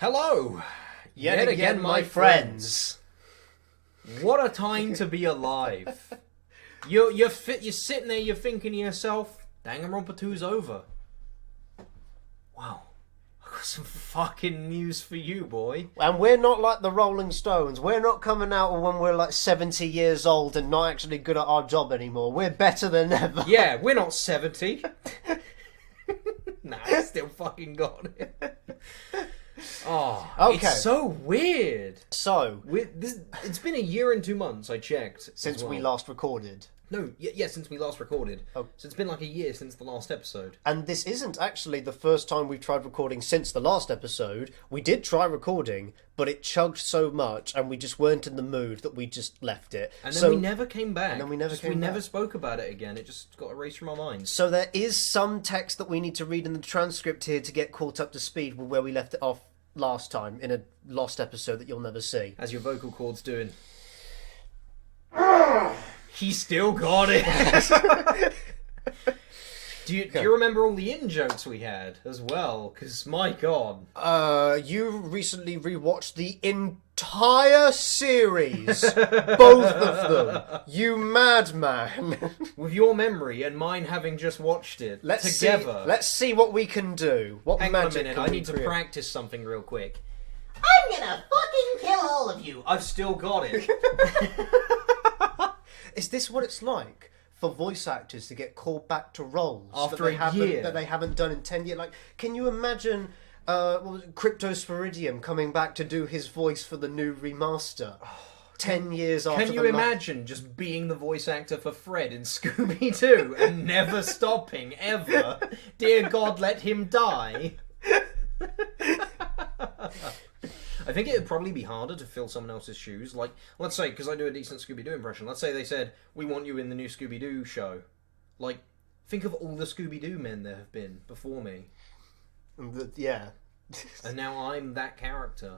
Hello! Yet again, my friends. What a time to be alive. You're sitting there, you're thinking to yourself, Danganronpa 2's over. Wow. I've got some fucking news for you, boy. And we're not like the Rolling Stones. We're not coming out when we're like 70 years old and not actually good at our job anymore. We're better than ever. Yeah, we're not 70. Nah, I still fucking got it. Oh, okay. It's so weird. So, it's been a year and 2 months, I checked. Since we last recorded. No, yeah, since we last recorded. Oh. So it's been like a year since the last episode. And this isn't actually the first time we've tried recording since the last episode. We did try recording, but it chugged so much and we just weren't in the mood that we just left it. And then we never came back. And then we never came We back. never spoke about it again. It just got erased from our minds. So there is some text that we need to read in the transcript here to get caught up to speed with where we left it off last time in a lost episode that you'll never see. How's your vocal cords doing? He still got it. Do you remember all the in-jokes we had as well? Because, my God. You recently rewatched the entire series. Both of them. You madman. With your memory and mine having just watched it together. Let's see what we can do. What Hang on a magic minute, can I we need to create? practice something real quick. I'm gonna fucking kill all of you. I've still got it. Is this what it's like for voice actors to get called back to roles After a year that they haven't done in 10 years? Like, can you imagine Cryptosporidium coming back to do his voice for the new remaster? 10 years after. Can you imagine just being the voice actor for Fred in Scooby-Doo and never stopping, ever? Dear God, let him die. I think it would probably be harder to fill someone else's shoes. Like, let's say, because I do a decent Scooby-Doo impression, let's say they said, we want you in the new Scooby-Doo show. Like, think of all the Scooby-Doo men there have been before me. Yeah. And now I'm that character.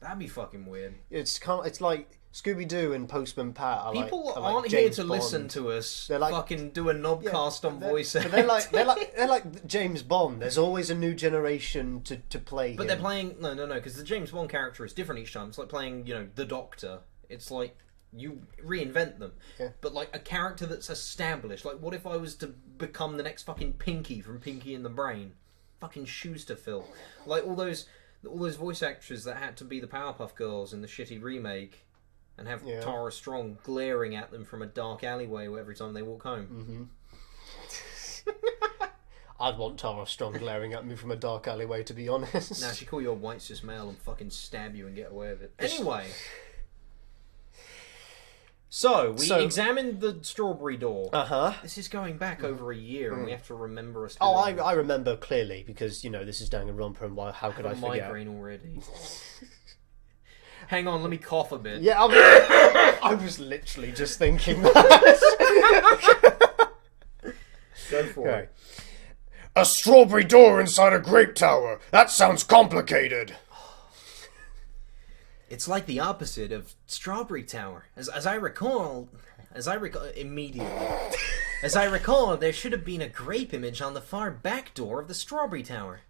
That'd be fucking weird. It's like Scooby-Doo and Postman Pat are People are aren't James here to Bond. listen to us They're like, fucking do a knobcast on voice but they're like James Bond. There's always a new generation to play But him. they're playing... No, because the James Bond character is different each time. It's like playing, the Doctor. It's like, you reinvent them. Yeah. But like a character that's established. Like, what if I was to become the next fucking Pinky from Pinky and the Brain? Fucking shoes to fill. Like all those voice actors that had to be the Powerpuff Girls in the shitty remake. And have Tara Strong glaring at them from a dark alleyway every time they walk home. I'd want Tara Strong glaring at me from a dark alleyway, to be honest. Now, she'd call you a white cis male and fucking stab you and get away with it. Anyway. So, we examined the strawberry door. Uh-huh. This is going back over a year, and we have to remember us. Oh, I remember clearly, because, this is Danganronpa, and how could I forget? Migraine already. Hang on, let me cough a bit. Yeah, I was literally just thinking that. Go for it. A strawberry door inside a grape tower. That sounds complicated. It's like the opposite of Strawberry Tower. As I recall, immediately. As I recall, there should have been a grape image on the far back door of the Strawberry Tower.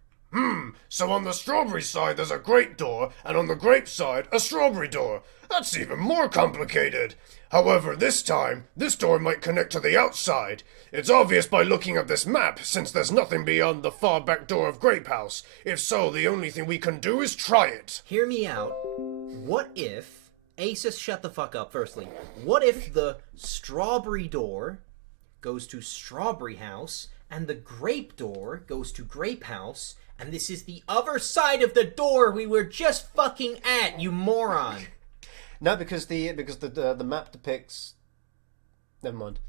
So on the strawberry side there's a grape door, and on the grape side a strawberry door. That's even more complicated. However, this time, this door might connect to the outside. It's obvious by looking at this map, since there's nothing beyond the far back door of Grape House. If so, the only thing we can do is try it. Hear me out. What if... Asus, shut the fuck up, firstly. What if the strawberry door goes to Strawberry House, and the grape door goes to Grape House, and this is the other side of the door we were just fucking at, you moron. No, because the map depicts. Never mind.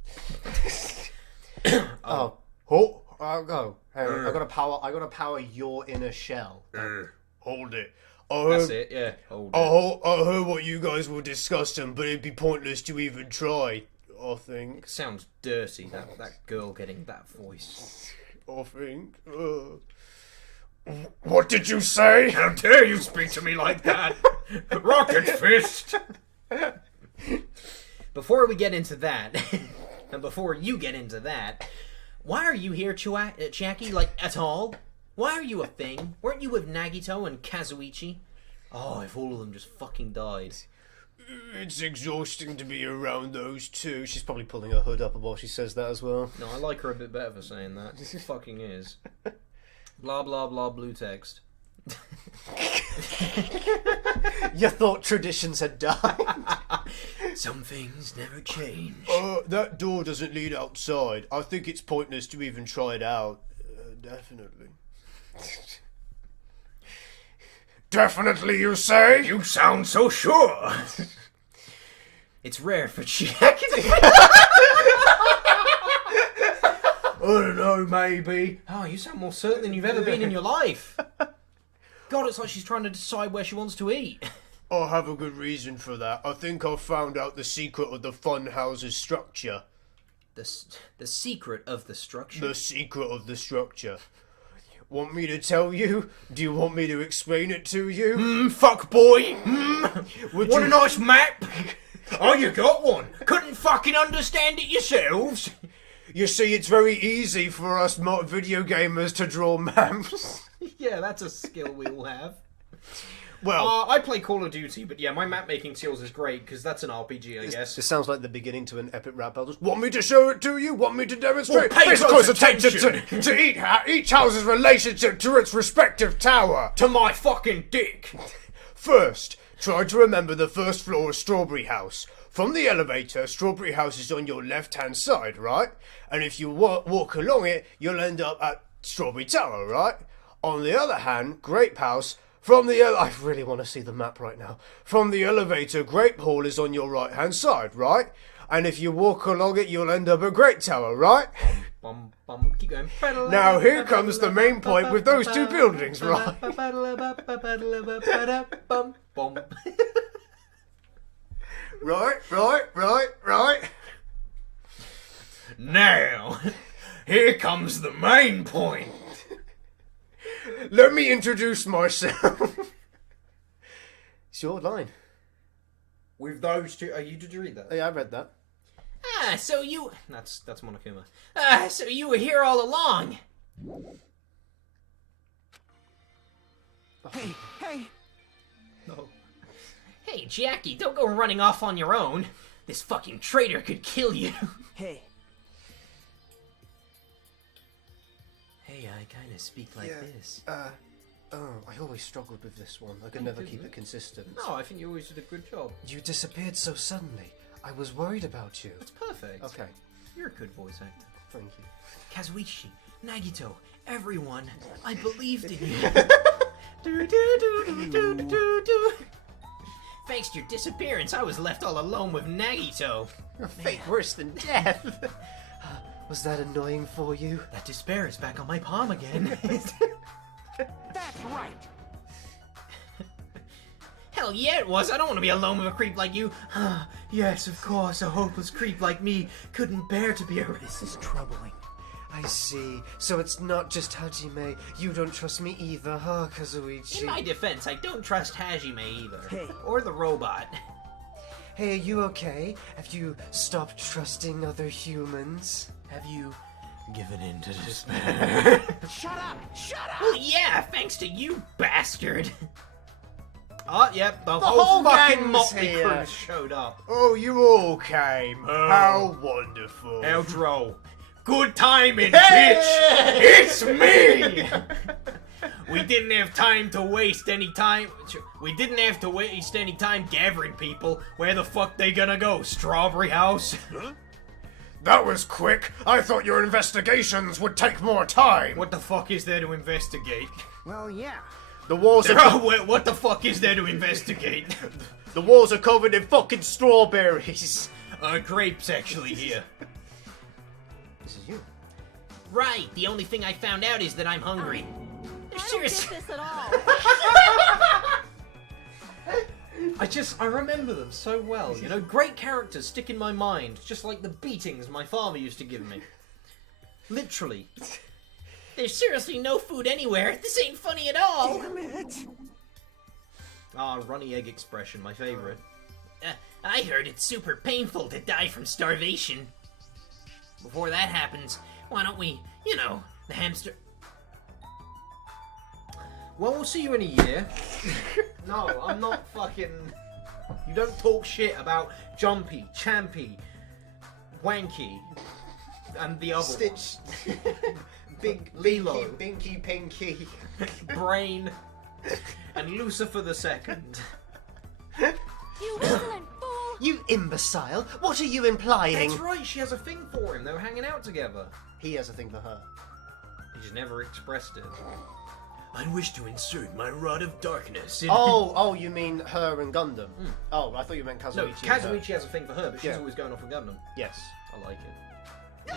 I'll go. I gotta power your inner shell. Hold it. That's it. Yeah. I heard what you guys were discussing, but it'd be pointless to even try. I think. Sounds dirty. That girl getting that voice. I think. What did you say? How dare you speak to me like that? Rocket fist! Before we get into that, and before you get into that, why are you here, Chiaki? Like, at all? Why are you a thing? Weren't you with Nagito and Kazuichi? Oh, if all of them just fucking died. It's exhausting to be around those two. She's probably pulling her hood up while she says that as well. No, I like her a bit better for saying that. She fucking is. Blah, blah, blah, blue text. You thought traditions had died? Some things never change. That door doesn't lead outside. I think it's pointless to even try it out. Definitely. Definitely, you say? You sound so sure. It's rare for Chiaki. I don't know, maybe. Oh, you sound more certain than you've ever been in your life. God, it's like she's trying to decide where she wants to eat. I have a good reason for that. I think I've found out the secret of the funhouse's structure. The secret of the structure? The secret of the structure. Want me to tell you? Do you want me to explain it to you? Fuck boy. What a nice map. Oh, you got one. Couldn't fucking understand it yourselves. You see, it's very easy for us video gamers to draw maps. Yeah, that's a skill we all have. Well, I play Call of Duty, but yeah, my map making skills is great because that's an RPG, I guess. This sounds like the beginning to an epic rap battle. Want me to show it to you? Want me to demonstrate? Well, pay close attention to each house's relationship to its respective tower. To my fucking dick. First, try to remember the first floor of Strawberry House. From the elevator, Strawberry House is on your left-hand side, right? And if you walk along it, you'll end up at Strawberry Tower, right? On the other hand, Grape House... I really want to see the map right now. From the elevator, Grape Hall is on your right-hand side, right? And if you walk along it, you'll end up at Great Tower, right? Keep going. Now here comes the main point with those two buildings, right? Right. Now, here comes the main point. Let me introduce myself. It's your line. With those two... did you read that? Yeah, I read that. So you... That's Monokuma. So you were here all along. Hey! No. Hey, Jackie, don't go running off on your own. This fucking traitor could kill you. Hey. Hey, I kind of speak like this. I always struggled with this one. I could never keep it consistent. No, I think you always did a good job. You disappeared so suddenly. I was worried about you. That's perfect. Okay. You're a good voice actor. Thank you. Kazuichi, Nagito, everyone, I believed in you. Thanks to your disappearance, I was left all alone with Nagito. A fate worse than death. Was that annoying for you? That despair is back on my palm again. That's right! Hell yeah it was, I don't want to be alone with a creep like you. Yes, of course, a hopeless creep like me couldn't bear to be a risk. This is troubling. I see. So it's not just Hajime. You don't trust me either, huh, Kazuichi? In my defense, I don't trust Hajime either. Hey. Or the robot. Hey, are you okay? Have you stopped trusting other humans? Have you given in to despair? Shut up! Shut up! Well, yeah, thanks to you, bastard. Oh, yep, the whole whole fucking gang's motley here. crew showed up. Oh, you all came. Oh. How wonderful. Outro. Good timing, bitch! It's me! We didn't have time to waste any time. We didn't have to waste any time gathering people. Where the fuck they gonna go? Strawberry House? Huh? That was quick. I thought your investigations would take more time. What the fuck is there to investigate? Well, yeah. The walls are... What the fuck is there to investigate? The walls are covered in fucking strawberries. Grapes actually here. This is you. Right, the only thing I found out is that I'm hungry. I don't get this at all. I remember them so well, you know, great characters stick in my mind, just like the beatings my father used to give me. Literally. There's seriously no food anywhere, this ain't funny at all! Damn it! Runny egg expression, my favorite. I heard it's super painful to die from starvation. Before that happens, why don't we, you know, the hamster... Well, we'll see you in a year. No, I'm not fucking... You don't talk shit about Jumpy, Champy, Wanky, and the other Stitch. Big Lilo. Binky Pinky. one. Brain, and Lucifer the Second. You insolent fool! You imbecile! What are you implying? That's right, she has a thing for him. They were hanging out together. He has a thing for her. He's never expressed it. I wish to insert my rod of darkness in... Oh, you mean her and Gundam? Oh, I thought you meant Kazuichi. No, and her. Kazuichi has a thing for her, but she's Yeah. always going off with Gundam. Yes. I like it.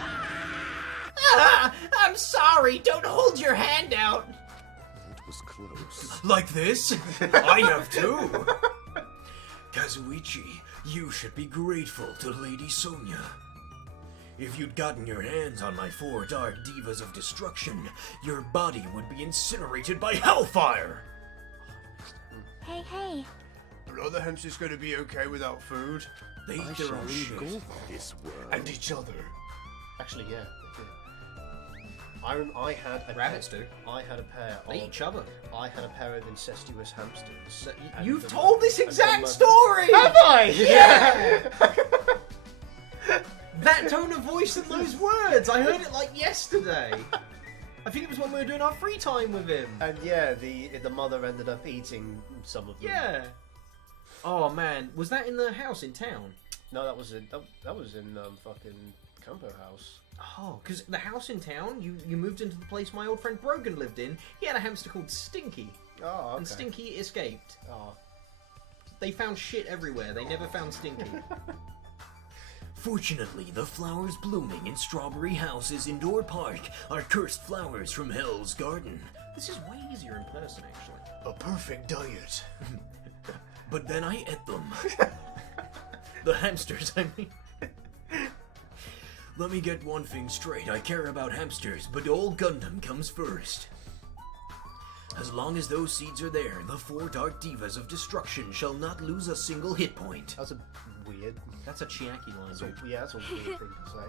I'm sorry, don't hold your hand out. It was close. Like this? I have too. Kazuichi, you should be grateful to Lady Sonia. If you'd gotten your hands on my 4 dark divas of destruction, your body would be incinerated by hellfire! Hey. Are other hamsters going to be okay without food? They eat their own shit. This world. And each other. Actually, yeah. I had a Rabbits pair, do. I had a pair They of eat each other. I had a pair of incestuous hamsters. And You've the- told this and the exact mother- story! Have I? Yeah! That tone of voice and those words! I heard it like yesterday! I think it was when we were doing our free time with him. And yeah, the mother ended up eating some of them. Yeah. Oh man, was that in the house in town? No, that was in fucking Campo House. Oh, because the house in town, you moved into the place my old friend Brogan lived in. He had a hamster called Stinky, Oh, okay. and Stinky escaped. Oh. They found shit everywhere. They never found Stinky. Fortunately, the flowers blooming in Strawberry House's indoor park are cursed flowers from Hell's Garden. This is way easier in person, actually. A perfect diet. But then I ate them. The hamsters, I mean. Let me get one thing straight. I care about hamsters, but old Gundam comes first. As long as those seeds are there, the 4 dark divas of destruction shall not lose a single hit point. That's a weird. That's a Chiaki line, dude. Yeah, that's a weird thing to say.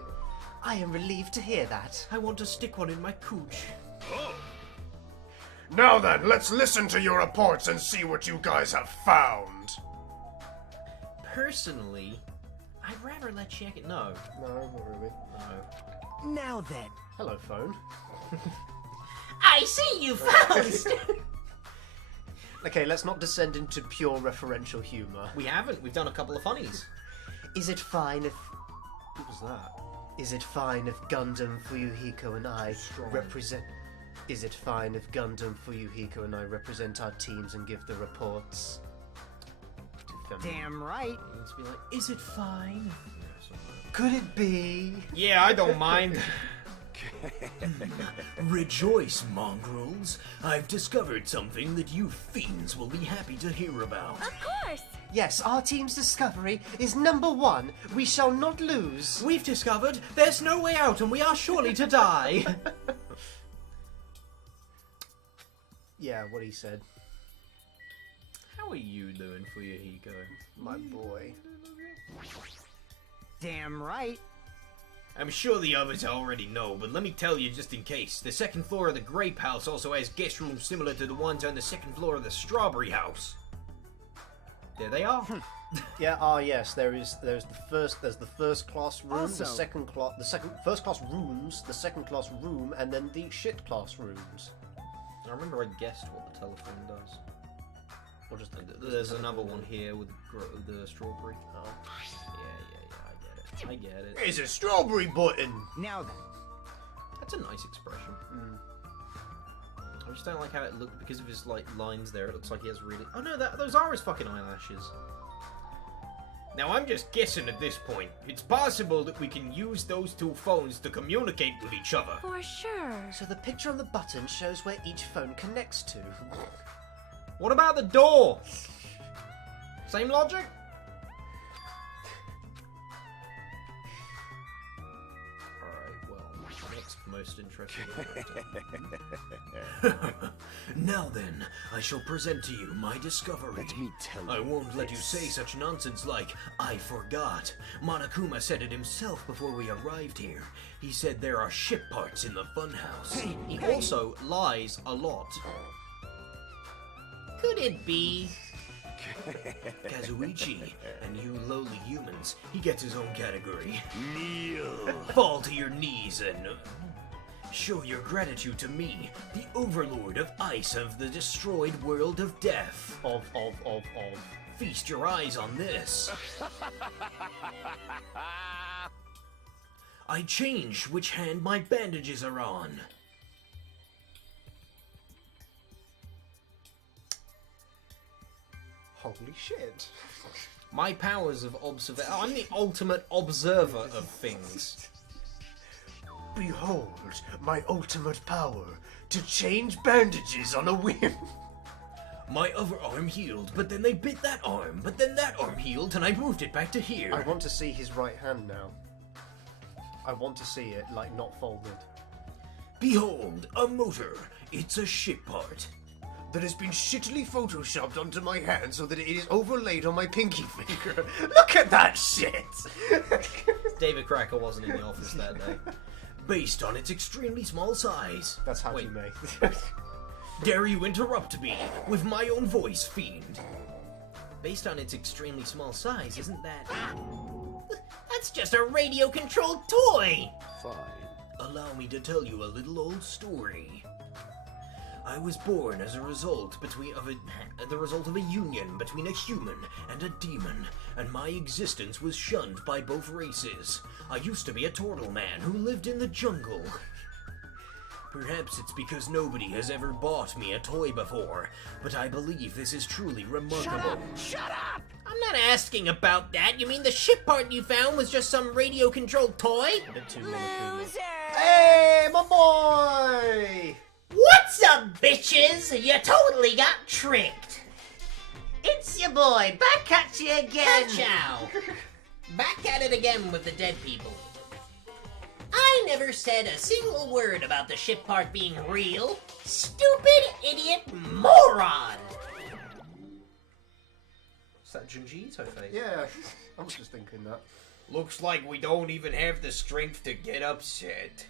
I am relieved to hear that. I want to stick one in my cooch. Now then, let's listen to your reports and see what you guys have found. Personally, I'd rather let Chiaki... No. No, not really. No. Now then. Hello, phone. I see you found... Okay, let's not descend into pure referential humour. We haven't. We've done a couple of funnies. Is it fine if... What was that? Is it fine if Gundam, Fuyuhiko and I represent... Is it fine if Gundam, Fuyuhiko and I represent our teams and give the reports? Damn right. Let's be like, is it fine? Could it be? Yeah, I don't mind. Rejoice, mongrels. I've discovered something that you fiends will be happy to hear about. Of course! Yes, our team's discovery is number 1. We shall not lose. We've discovered there's no way out and we are surely to die. Yeah, what he said. How are you doing for your Hiko? My boy. Damn right. I'm sure the others already know, but let me tell you just in case. The second floor of the Grape House also has guest rooms similar to the ones on the second floor of the Strawberry House. There they are. Yeah, yes, there's the first class room, Also- first class rooms, the second class room, and then the shit class rooms. I remember I guessed what the telephone does. Or just There's another one here with the strawberry. Oh. Yeah, I get it. It's a strawberry button. Now then. That's a nice expression. I just don't like how it looked because of his like lines there. It looks like he has really. Oh no, those are his fucking eyelashes. Now I'm just guessing at this point. It's possible that we can use those 2 phones to communicate with each other. For sure. So the picture on the button shows where each phone connects to. What about the door? Same logic? Alright, well, next most interesting. Now then, I shall present to you my discovery. Let me tell you I won't let you this. say such nonsense like, I forgot. Monokuma said it himself before we arrived here. He said there are ship parts in the funhouse. He also lies a lot. could it be? Kazuichi, and you lowly humans, he gets his own category. Kneel. Fall to your knees and show your gratitude to me, the overlord of ice of the destroyed world of death. Of. Feast your eyes on this. I change which hand my bandages are on. Holy shit. My powers of observation. I'm the ultimate observer of things. Behold my ultimate power to change bandages on a whim. My other arm healed, but then they bit that arm, but then that arm healed, and I moved it back to here. I want to see his right hand now. I want to see it, like, not folded. Behold, a motor. It's a ship part. That has been shittily photoshopped onto my hand so that it is overlaid on my pinky finger. Look at that shit! David Cracker wasn't in the office that day. Based on its extremely small size. That's how Wait, you make. dare you interrupt me with my own voice, fiend? Based on its extremely small size, isn't that... That's just a radio-controlled toy! Fine. Allow me to tell you a little old story. I was born as a result the result of a union between a human and a demon, and my existence was shunned by both races. I used to be a turtle man who lived in the jungle. Perhaps it's because nobody has ever bought me a toy before, but I believe this is truly remarkable. Shut up! I'm not asking about that. You mean the ship part you found was just some radio-controlled toy? A bit too Monokuma. Loser! Hey, my boy! What's up, bitches? You totally got tricked. It's your boy, back at you again. Ka-chow! Back at it again with the dead people. I never said a single word about the ship part being real. Stupid, idiot, moron. Is that Junji Ito face? Yeah, I was just thinking that. Looks like we don't even have the strength to get upset.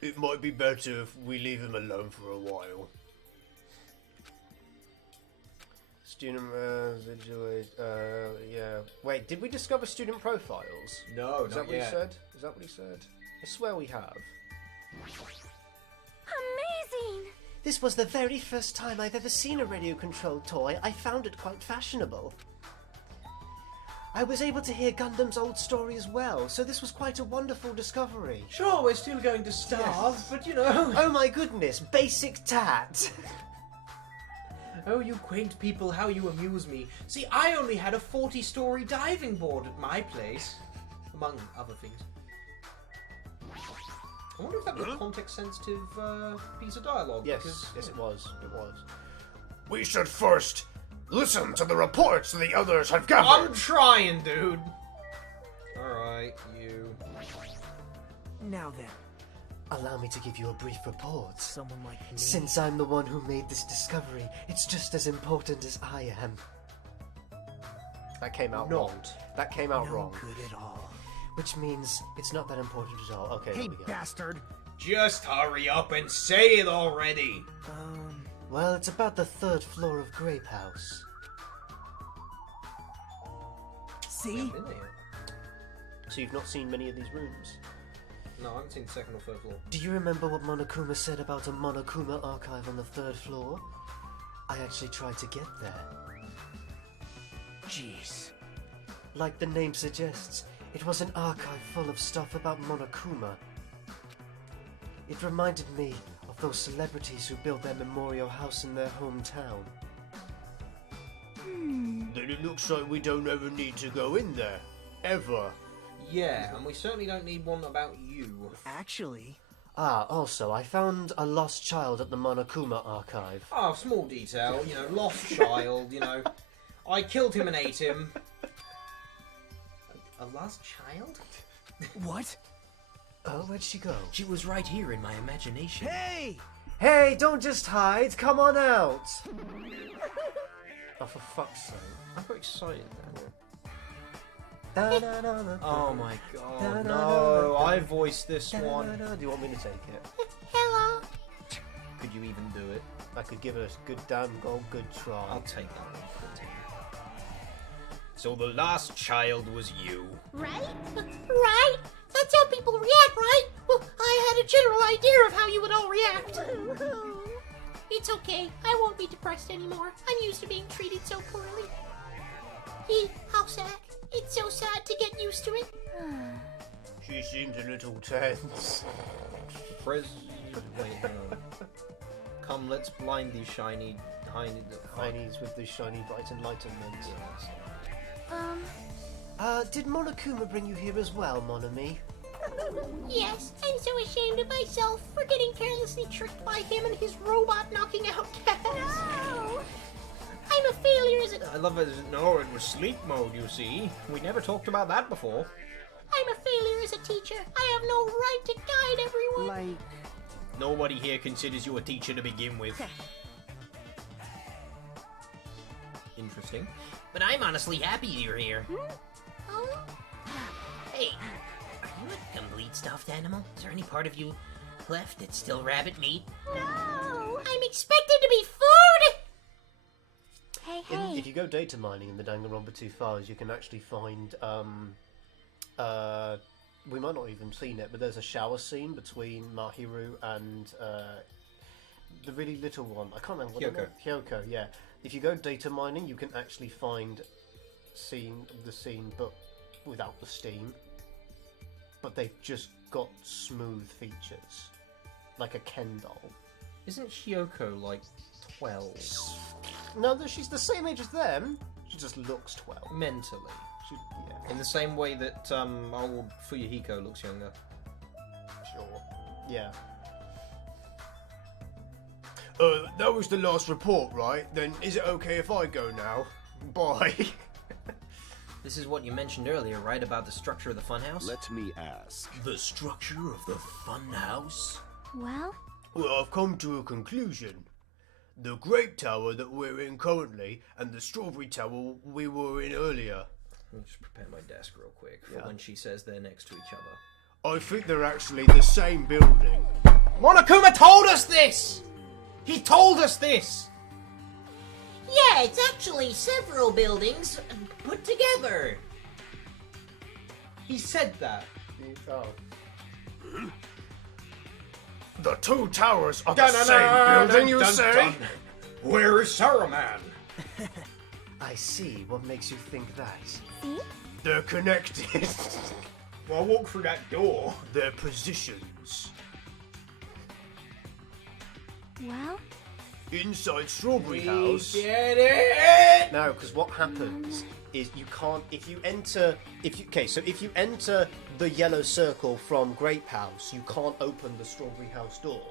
It might be better if we leave him alone for a while. Student, yeah. Wait, did we discover student profiles? No, Is that what he said? Is that what he said? I swear we have. Amazing! This was the very first time I've ever seen a radio-controlled toy. I found it quite fashionable. I was able to hear Gundam's old story as well, so this was quite a wonderful discovery. Sure, we're still going to starve, but you know... Oh my goodness, basic tat! Oh, you quaint people, how you amuse me. See, I only had a 40-story diving board at my place. Among other things. I wonder if that was a context-sensitive piece of dialogue. Yes, because... yes it was. It was. We should first listen to the reports the others have I'm gathered. trying, dude! Alright, you... Now then, Allow me to give you a brief report. someone like me. Since I'm the one who made this discovery, it's just as important as I am. That came out wrong. That came out no wrong. good at all. Which means it's not that important at all. Okay, Hey, there we go. bastard! Just hurry up and say it already! Well, it's about the 3rd floor of Grape House. See? Been there. So you've not seen many of these rooms? No, I haven't seen the 2nd or 3rd floor. Do you remember what Monokuma said about a Monokuma archive on the 3rd floor? I actually tried to get there. Jeez. Like the name suggests, it was an archive full of stuff about Monokuma. It reminded me of those celebrities who built their memorial house in their hometown. Then it looks like we don't ever need to go in there. Ever. Yeah, and we certainly don't need one about you. Actually, Also, I found a lost child at the Monokuma archive. Oh, small detail, you know, lost child, you know. I killed him and ate him. A lost child? what? Oh, where'd she go? She was right here in my imagination. Hey! Hey, don't just hide, come on out! Oh, for fuck's sake. I got excited then. Oh Oh my god, no, I voiced this one. Do you want me to take it? Hello. Could you even do it? I could give it a good damn good try. I'll take that one. So the last child was you. Right? Right? That's how people react, right? Well, I had a general idea of how you would all react. It's okay. I won't be depressed anymore. I'm used to being treated so poorly. How sad. It's so sad to get used to it. She seems a little tense. Wait, hang on. Come, let's blind these shiny, Heinies with the shiny bright enlightenment. Yes. Did Monokuma bring you here as well, mon ami? Yes, I'm so ashamed of myself for getting carelessly tricked by him and his robot knocking out cats. No! I'm a failure as a... I love it. No, it was sleep mode, you see. We never talked about that before. I'm a failure as a teacher. I have no right to guide everyone. Like, Nobody here considers you a teacher to begin with. Interesting. But I'm honestly happy you're here. Oh? Hey, are you a complete stuffed animal? Is there any part of you left that's still rabbit meat? No! I'm expected to be food! Hey, If you go data mining in the Danganronpa 2 files, you can actually find, we might not even seen it, but there's a shower scene between Mahiru and, the really little one. I can't remember what Hyoko. Hyoko, yeah. If you go data mining, you can actually find the scene, but without the steam. But they've just got smooth features, like a Ken doll. Isn't Hyoko like 12? No, she's the same age as them. She just looks 12. Mentally. Yeah, In the same way that old Fuyuhiko looks younger. sure. Yeah. That was the last report, right? Then is it okay if I go now? Bye. This is what you mentioned earlier, right? About the structure of the funhouse? Let me ask. The structure of the funhouse? well, Well, I've come to a conclusion. The Grape Tower that we're in currently and the Strawberry Tower we were in earlier. Let me just prepare my desk real quick for when she says they're next to each other. I think they're actually the same building. Monokuma told us this! He told us this! Yeah, it's actually several buildings put together. He said that. Oh. The two towers are the same building, you say? Where is Saruman? I see. What makes you think that? see? They're connected. Well, walk through that door. Their positions. Well, Inside Strawberry House. Get it! No, because what happens is you can't if you enter if you enter the yellow circle from Grape House, you can't open the Strawberry House door.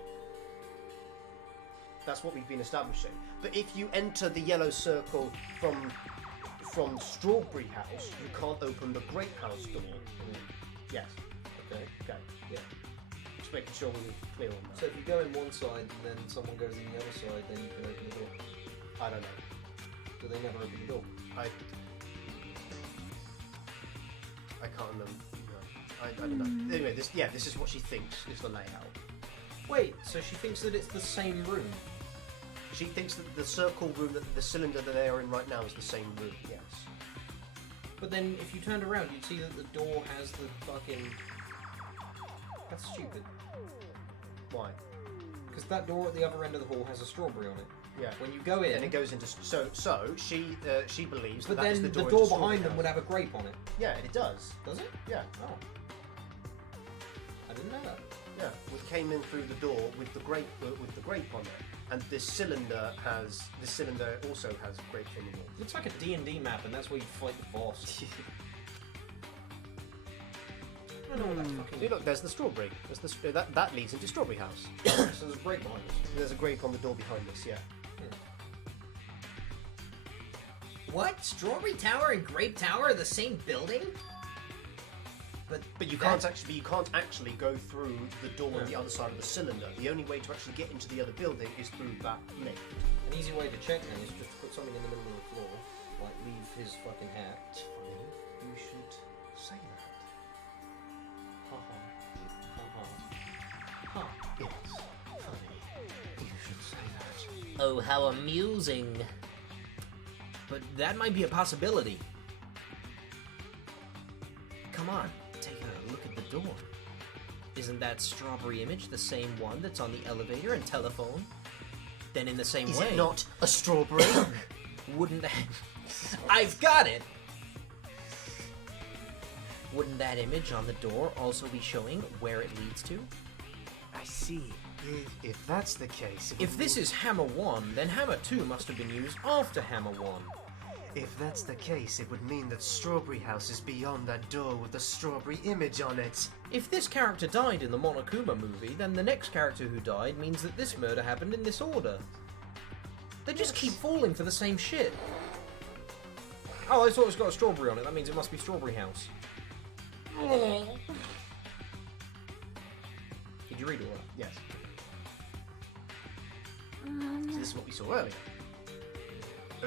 That's what we've been establishing. But if you enter the yellow circle from Strawberry House, you can't open the Grape House door. Yes. Okay. Okay. Yeah. Just making sure we're clear on that. So if you go in one side and then someone goes in the other side, then you can open the door. I don't know. Do they never open the door? I can't remember. No. I don't know. Anyway, this is what she thinks is the layout. Wait, so she thinks that it's the same room? She thinks that the circle room, that the cylinder that they are in right now, is the same room. Yes. But then if you turned around, you'd see that the door has the fucking... That's stupid. Why? Because that door at the other end of the hall has a strawberry on it. Yeah. When you go in... And it goes into so she believes But that is then the the door, door into Strawberry behind them House. would have a grape on it. Yeah, it does. Does it? Yeah. Oh. I didn't know that. Yeah. We came in through the door with the grape on it, and this cylinder also has grape in it. Looks like a D&D map, and that's where you fight the boss. I don't know what that's fucking... See, look, there's the strawberry. That leads into Strawberry House. So there's a grape behind us. There's a grape on the door behind us. Yeah. What? Strawberry Tower and Grape Tower are the same building? But you can't actually go through the door on the other side of the cylinder. The only way to actually get into the other building is through that lift. An easy way to check then is just to put something in the middle of the floor, like leave his fucking hat. It's funny. You should say that. Ha ha. Ha ha. Ha. It's funny. You should say that. Oh, how amusing. But that might be a possibility. Come on, take a look at the door. Isn't that strawberry image the same one that's on the elevator and telephone? Then in the same Is way... it not a strawberry? Wouldn't that... I've got it! Wouldn't that image on the door also be showing where it leads to? I see. If that's the case... it If would- this is Hammer 1, then Hammer 2 must have been used after Hammer 1. If that's the case, it would mean that Strawberry House is beyond that door with the strawberry image on it. If this character died in the Monokuma movie, then the next character who died means that this murder happened in this order. They just keep falling for the same shit. Oh, I thought it's got a strawberry on it. That means it must be Strawberry House. Did you read all that? Yes. So this is what we saw earlier.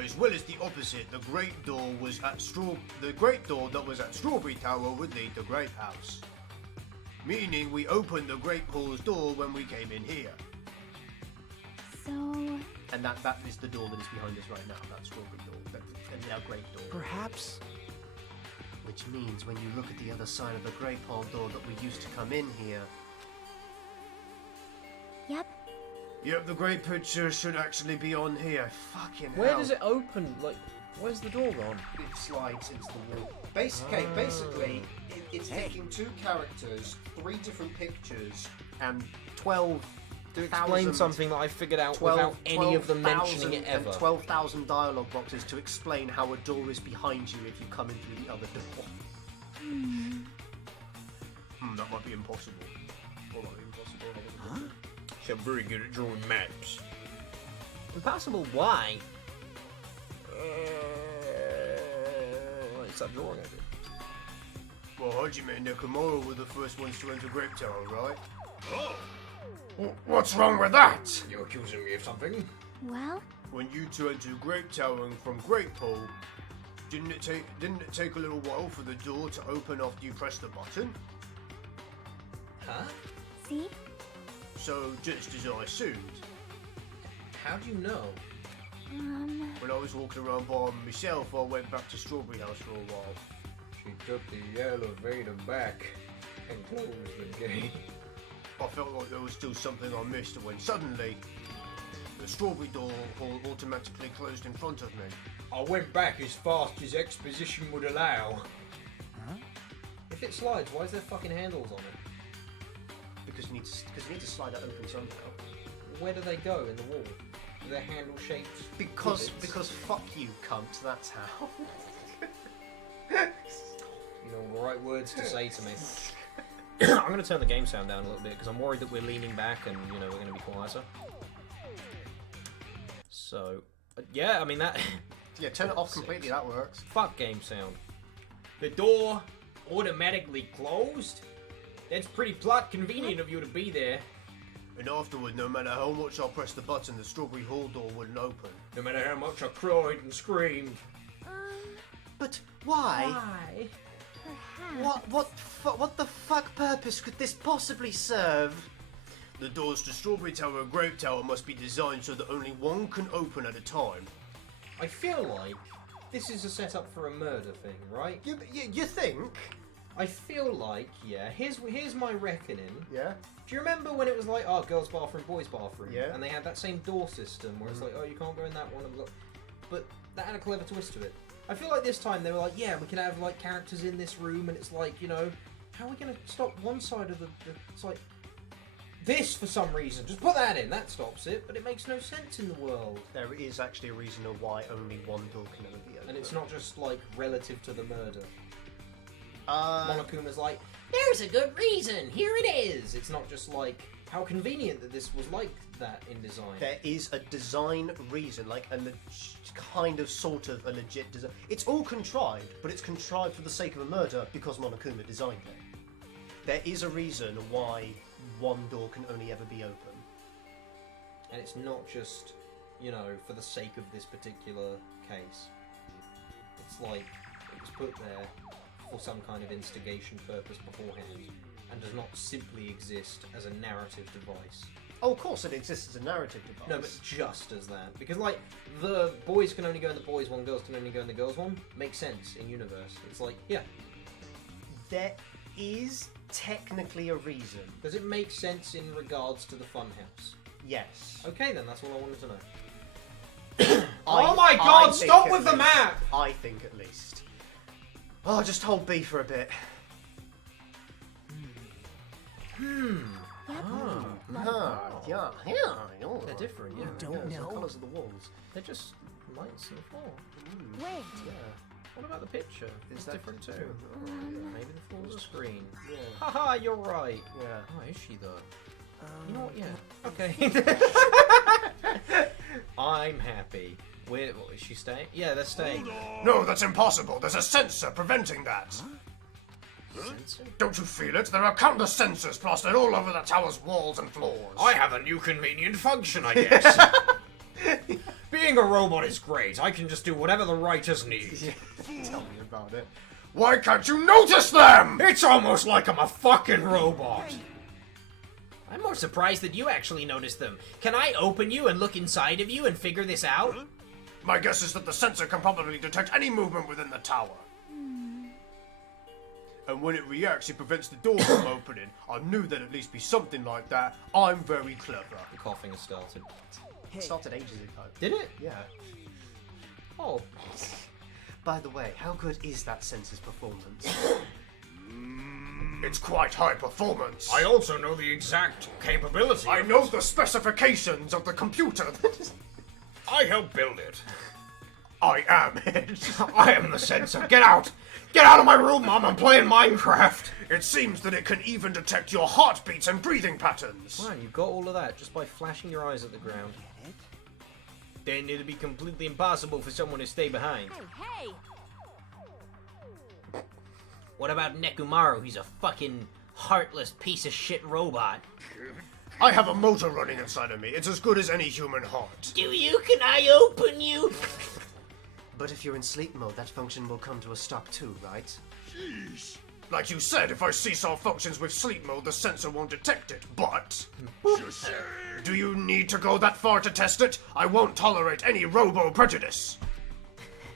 As well as the opposite, the great door was at the great door that was at Strawberry Tower would lead to Grape House. Meaning we opened the Grape Hall's door when we came in here. So, And that is the door that is behind us right now, that strawberry door. And our great door. Perhaps. Which means when you look at the other side of the Grape Hall door that we used to come in here, yep. Yep, the great picture should actually be on here. Fucking Where hell. does it open? Like, where's the door gone? it slides into the wall. Basically, it's taking two characters, 3 different pictures, and 12 To explain something that I figured out without any of them mentioning it ever. 12,000 dialogue boxes to explain how a door is behind you if you come in through the other door. That might be impossible. Or not impossible. Huh? I'm very good at drawing maps. Impossible, why? It's that drawing I did. Well, Hajime and Nakamura were the first ones to enter Grape Tower, right? Oh! What's wrong with that? You're accusing me of something? Well, When you two entered Grape Tower and from Grape Hall, didn't it take a little while for the door to open after you pressed the button? Huh? see? So, just as I assumed, How do you know? when I was walking around by myself, I went back to Strawberry House for a while. She took the elevator back and closed the gate. I felt like there was still something I missed when suddenly the Strawberry Door hall automatically closed in front of me. I went back as fast as exposition would allow. If it slides, why is there fucking handles on it? Because you need to slide it open somehow. Where do they go in the wall? Are they handle shaped? Because fuck you, cunt, that's how. You know the right words to say to me. I'm going to turn the game sound down a little bit because I'm worried that we're leaning back and, you know, we're going to be quieter. So, yeah, I mean that... Yeah, turn it off completely, that works. Fuck game sound. The door automatically closed? That's pretty plot convenient of you to be there. And afterward, no matter how much I pressed the button, the Strawberry Hall door wouldn't open. No matter how much I cried and screamed. But why? Perhaps. What the fuck purpose could this possibly serve? The doors to Strawberry Tower and Grape Tower must be designed so that only one can open at a time. I feel like this is a setup for a murder thing, right? You think? I feel like, yeah, here's my reckoning. Yeah. Do you remember when it was like, oh, girls' bathroom, boys' bathroom? Yeah. And they had that same door system where it's like, oh, you can't go in that one. But that had a clever twist to it. I feel like this time they were like, yeah, we can have like characters in this room, and it's like, you know, how are we going to stop one side of the... It's like, this for some reason. Just put that in, that stops it, but it makes no sense in the world. There is actually a reason of why only one door can ever be open. And it's not just like relative to the murder. Uh, Monokuma's like, there's a good reason, here it is. It's not just like, how convenient that this was like that in design. there is a design reason, like a sort of a legit design. It's all contrived, but it's contrived for the sake of a murder because Monokuma designed it. There is a reason why one door can only ever be open. And it's not just, you know, for the sake of this particular case. It's like, it was put there for some kind of instigation purpose beforehand, and does not simply exist as a narrative device. Oh, of course it exists as a narrative device. No, but just as that. Because, like, the boys can only go in the boys one, girls can only go in the girls one. Makes sense in universe. It's like, yeah. There is technically a reason. Does it make sense in regards to the funhouse? Yes. Okay, then, that's all I wanted to know. Oh my god, think stop at with the least. map! I think at least. Oh, just hold B for a bit. Yeah. They're different, yeah. The colours of the walls. They're just lights on the floor. Wait. Yeah. What about the picture? It's that different too. different? Maybe the floor's a screen. Yeah. Haha, you're right. Yeah. Oh, is she though? You know what? Yeah. Okay. I'm happy. Where is she staying? Yeah, they're staying. No, that's impossible. There's a sensor preventing that. Sensor? Don't you feel it? There are countless sensors plastered all over the tower's walls and floors. I have a new convenient function, I guess. Being a robot is great. I can just do whatever the writers need. Tell me about it. Why can't you notice them? It's almost like I'm a fucking robot. I'm more surprised that you actually noticed them. Can I open you and look inside of you and figure this out? My guess is that the sensor can probably detect any movement within the tower. And when it reacts, it prevents the door from opening. I knew there'd at least be something like that. I'm very clever. The coughing has started. It started ages ago. Did it? Yeah. Oh. By the way, how good is that sensor's performance? It's quite high performance. I also know the exact capability. I know the specifications of the computer. I helped build it. I am it. I am the sensor. Get out! Get out of my room, Mom! I'm playing Minecraft! It seems that it can even detect your heartbeats and breathing patterns. Man, you got all of that just by flashing your eyes at the ground. Then it'd be completely impossible for someone to stay behind. Hey. What about Nekumaru? He's a fucking heartless piece of shit robot. I have a motor running inside of me. It's as good as any human heart. Do you? Can I open you? But if you're in sleep mode, that function will come to a stop too, right? Jeez. Like you said, if our seesaw functions with sleep mode, the sensor won't detect it. But do you need to go that far to test it? I won't tolerate any robo prejudice.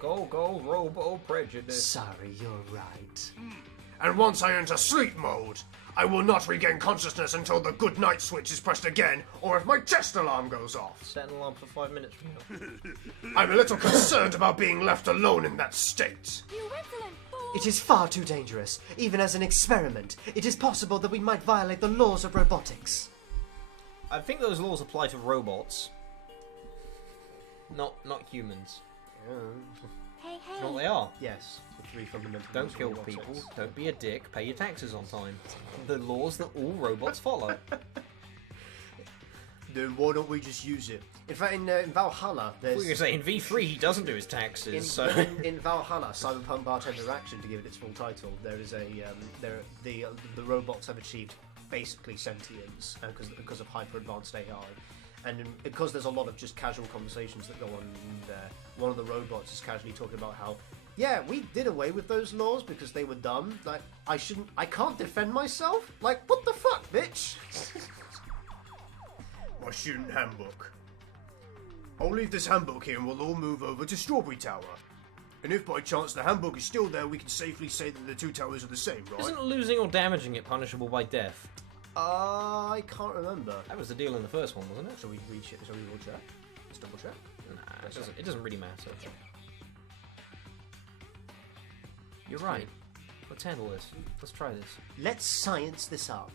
Go, Robo Prejudice. Sorry, you're right. And once I enter sleep mode, I will not regain consciousness until the good night switch is pressed again, or if my chest alarm goes off. Set an alarm for 5 minutes from now. I'm a little concerned about being left alone in that state. You insolent fool. It is far too dangerous. Even as an experiment, it is possible that we might violate the laws of robotics. I think those laws apply to robots. Not humans. Hey, That's what hey. they are. Yes, the three fundamental Don't laws of kill robotics. people, don't be a dick, pay your taxes on time. The laws that all robots follow. Then why don't we just use it? In fact, in Valhalla, We were there's... saying in V3 he doesn't do his taxes, so... in Valhalla, Cyberpunk Bartender Action, to give it its full title, there is a the robots have achieved basically sentience because of hyper advanced AI, and because there's a lot of just casual conversations that go on there. One of the robots is casually talking about how, yeah, we did away with those laws because they were dumb. Like, I can't defend myself. Like, what the fuck, bitch? My student handbook. I'll leave this handbook here and we'll all move over to Strawberry Tower. And if by chance the handbook is still there, we can safely say that the two towers are the same, right? Isn't losing or damaging it punishable by death? I can't remember. That was the deal in the first one, wasn't it? Shall we reach it? Shall we double check? Let's double check. Nah, it doesn't really matter. You're right. Let's handle this. Let's try this. Let's science this up.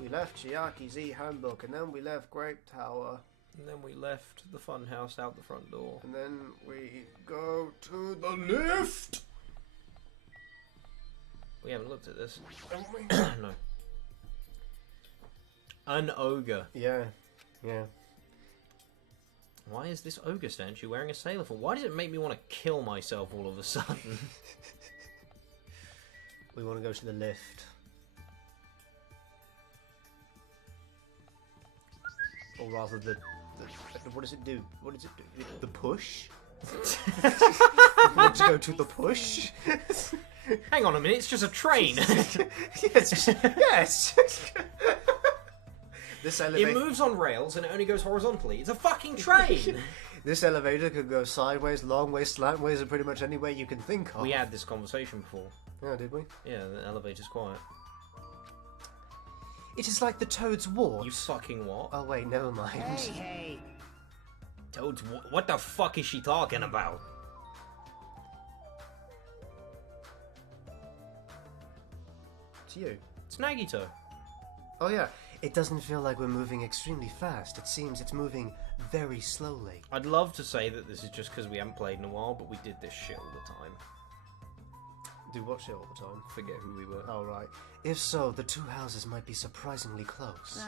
We left Chiaki's handbook, and then we left Grape Tower, And then we left the funhouse out the front door. and then we go to the Lift! We haven't looked at this. Haven't we? No. An ogre. yeah. Why is this ogre statue wearing a sailor for? Why does it make me want to kill myself all of a sudden? We want to go to the lift. Or rather, the what does it do? What does it do? The push? We want to go to the push? Hang on a minute, it's just a train. Yes. This It elevator. moves on rails and it only goes horizontally. It's a fucking train! This elevator could go sideways, long ways, slant ways, and pretty much any way you can think of. We had this conversation before. Oh, did we? Yeah, the elevator's quiet. It is like the Toad's wart. You fucking what? Oh wait, never mind. Hey. Toads, what the fuck is she talking about? It's you. It's Nagito. Oh yeah. It doesn't feel like we're moving extremely fast. It seems it's moving very slowly. I'd love to say that this is just because we haven't played in a while, but we did this shit all the time. Do what shit all the time? Forget who we were. Oh right. If so, the two houses might be surprisingly close.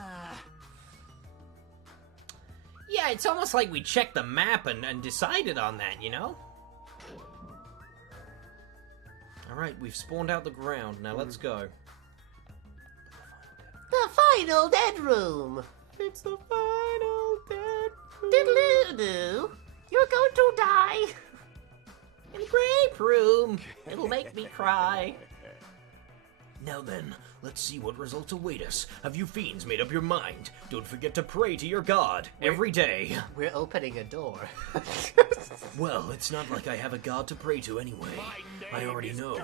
Yeah, it's almost like we checked the map and decided on that, you know? Alright, we've spawned out the ground. Now let's go. The final dead room. It's the final dead Diddle-doo. You're going to die. in grape room. It'll make me cry. Now then, let's see what results await us. Have you fiends made up your mind? Don't forget to pray to your god every day. We're opening a door. Well, it's not like I have a god to pray to anyway. I already know.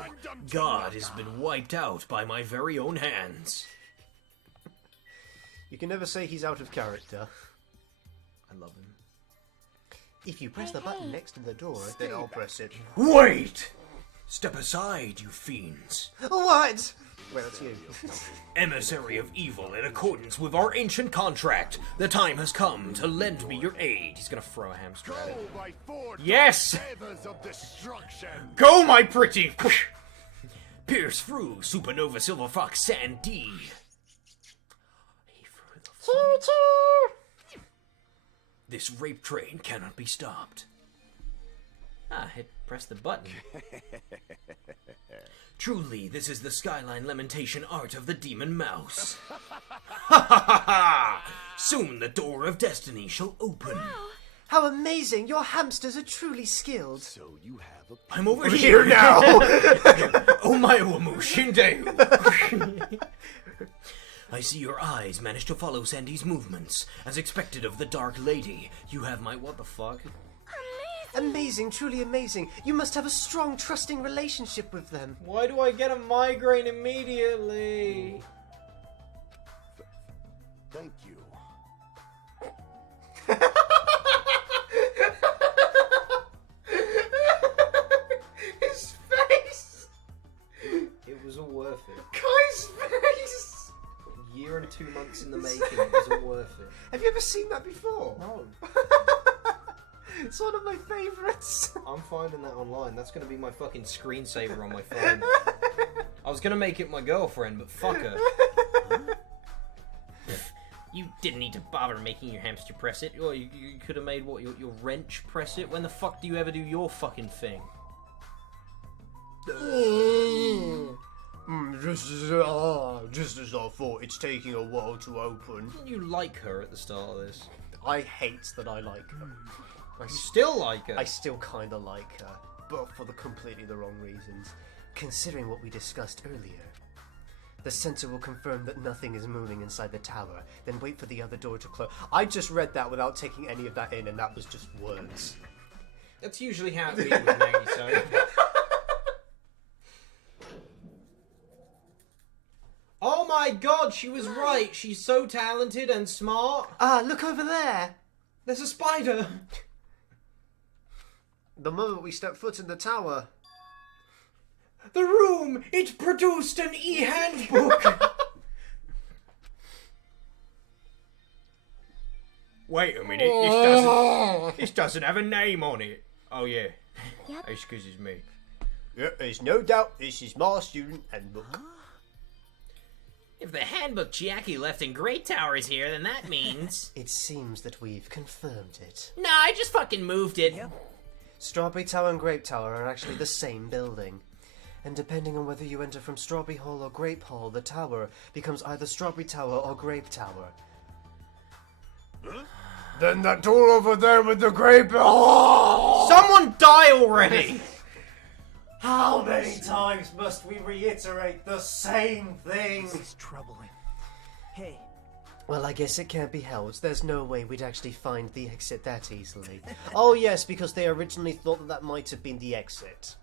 God has been wiped out by my very own hands. You can never say he's out of character. I love him. If you press the button next to the door, then I'll press it. Wait! Step aside, you fiends. What? Wait, that's you. Emissary of evil, in accordance with our ancient contract, the time has come to lend me your aid. He's gonna throw a hamster at it. Yes! Go, my pretty! Pierce through Supernova Silver Fox Sand D. This rape train cannot be stopped. Press the button. Truly, this is the skyline lamentation art of the demon mouse. Ha ha ha ha! Soon the door of destiny shall open. How amazing! Your hamsters are truly skilled. So you have a I'm over here now! Oh my Shindeu! I see your eyes managed to follow Sandy's movements. As expected of the Dark Lady, you have my what the fuck? Amazing, truly amazing. You must have a strong, trusting relationship with them. Why do I get a migraine immediately? thank you. His face! It was all worth it. Kai's face! A year and 2 months in the making, it was all worth it. Have you ever seen that before? No. It's one of my favourites. I'm finding that online. That's gonna be my fucking screensaver on my phone. I was gonna make it my girlfriend, but fuck her. You didn't need to bother making your hamster press it. Or you could have made what your wrench press it. When the fuck do you ever do your fucking thing? Just as I thought, it's taking a while to open. Didn't you like her at the start of this? I hate that I like her. You still like her? I still kinda like her, but for completely the wrong reasons. Considering what we discussed earlier. The sensor will confirm that nothing is moving inside the tower, then wait for the other door to close. I just read that without taking any of that in, and that was just words. That's usually how it be with Maggie, so... Oh my god, she was right. She's so talented and smart. Ah, look over there! There's a spider. The moment we step foot in the tower. The room, it produced an e-handbook. Wait a minute, this doesn't have a name on it. Oh yeah, Yep. excuse me. Yeah, there's no doubt this is my student handbook. If the handbook Chiaki left in Great Tower is here, then that means... It seems that we've confirmed it. Nah, I just fucking moved it. Strawberry Tower and Grape Tower are actually the same building. And depending on whether you enter from Strawberry Hall or Grape Hall, the tower becomes either Strawberry Tower or Grape Tower. Then that door over there with the grape. Oh! Someone die already! How many times must we reiterate the same thing? This is troubling. Hey, Well, I guess it can't be helped. There's no way we'd actually find the exit that easily. Oh yes, because they originally thought that might have been the exit.